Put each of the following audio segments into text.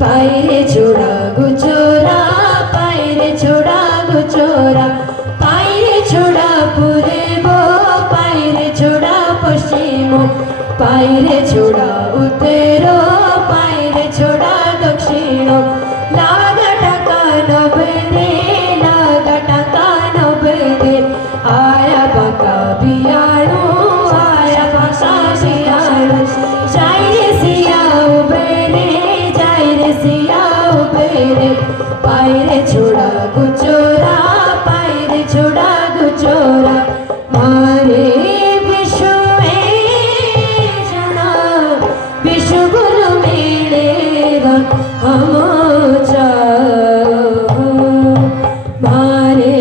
Pierre छोड़ा गुचोरा Pierre छोड़ा गुचोरा पायरे छोड़ा पूर्वो पायरे छोड़ा पश्चिमो पायरे छोड़ा उत्तरो पायरे छोड़ा दक्षिणो लागटका नबदे आया बाका बियाणो आया बाका बियाणो जायरे सिया उबेरे जायरे सिया उबेरे पायरे छोड़ा गुचोरा पायरे छोड़ा गुचोरा मारे विश्व जना विश्व गुरु मेलेगा हम मारे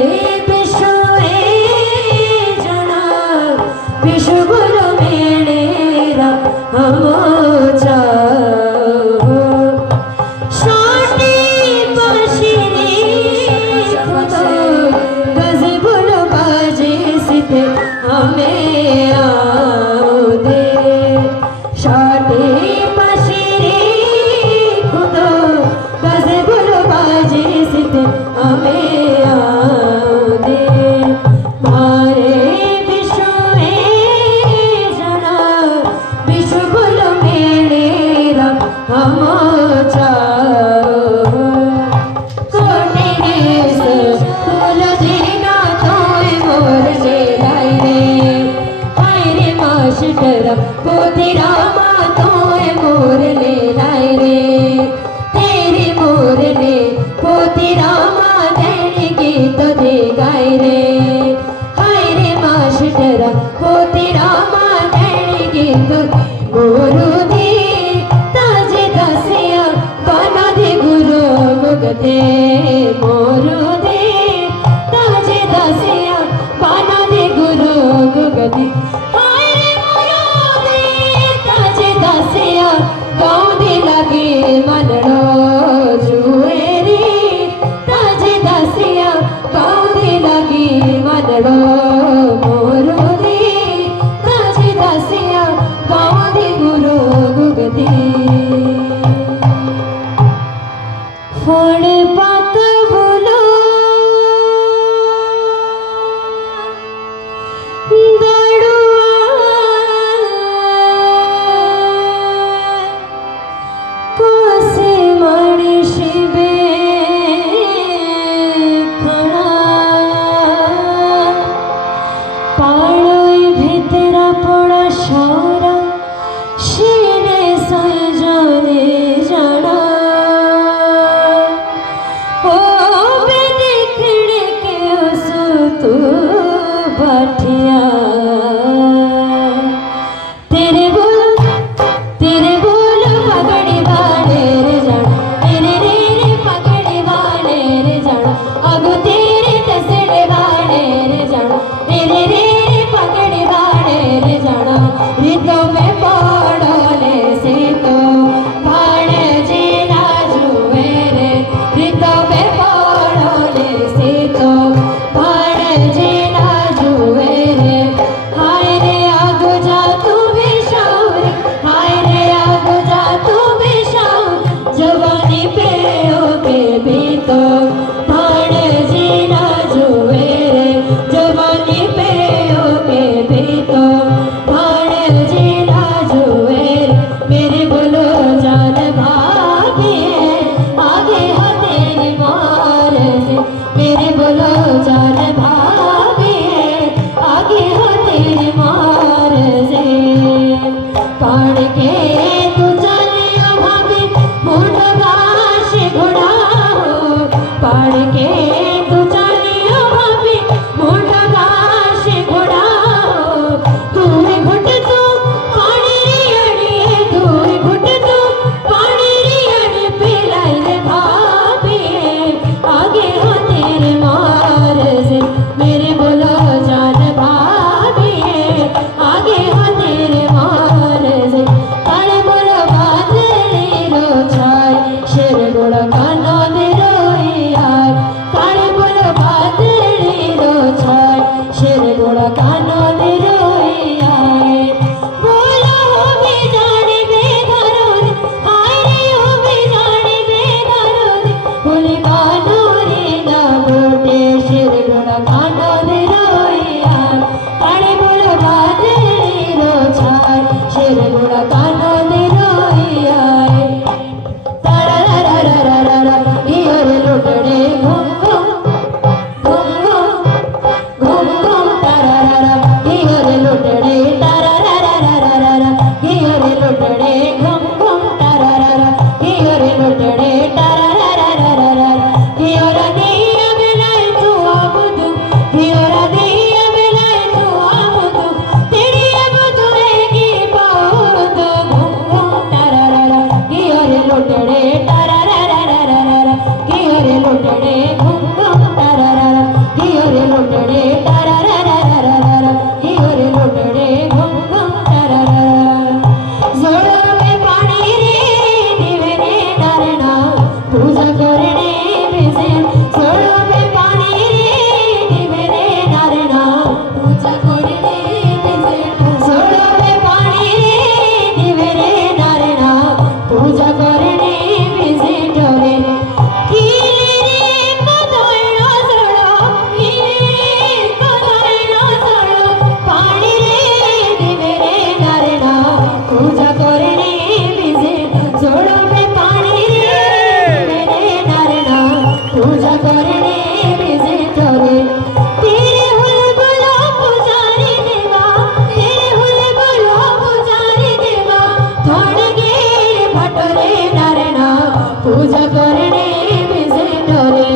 पूजा करणे विजेटरे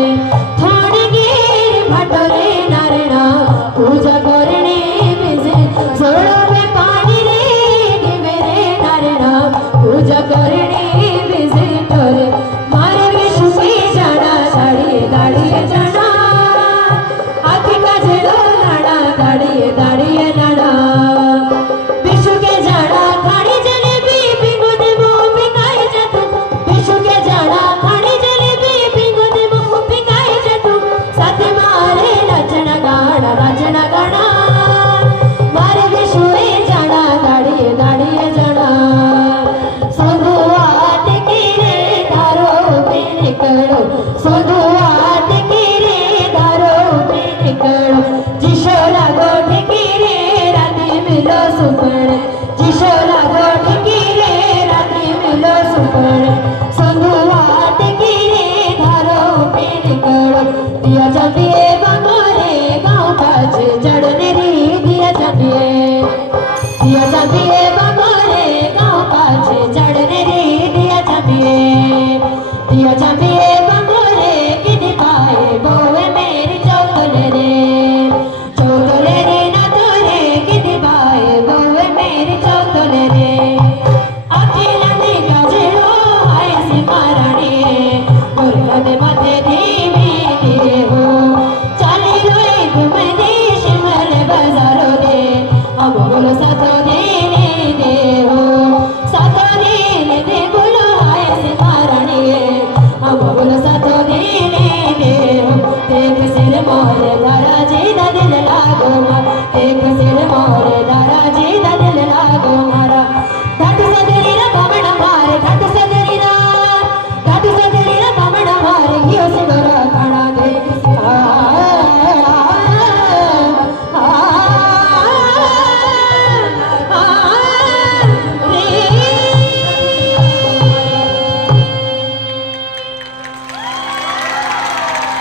थाणगीर भाटरे नारणा पूजा करणे विजे सोडवे पाणी रे दिवे रे नारणा पूजा करणे विजेटरे मारे विशु की जाना दाड़िए दाड़िए जाना आखी का झेलो लाना दाड़िए दाड़िए लाना विशु के जाना खाड़ी जलेबी बिंगो देवो बिकाई जतु विशु के जाना खाड़ी जलेबी बिंगो देवो बिकाई जतु साथे मारे नाचना गाना मारे विशु ए जाना दाड़िए दाड़िए जाना संगुआत की रे धारो पे निकलो संगुआत की रे धारो पे निकलो जिशोला गोठ की रे रानी मिलो सुपण जिशोला गोठ की रे रानी मिलो सुपण संगुआत की रे धारो पे निकलो दिया जबिए बंगोरे गाँव पाछे जड़ने री दिया जबिए बंगोरे गाँव पाछे जड़ने री दिया जबिए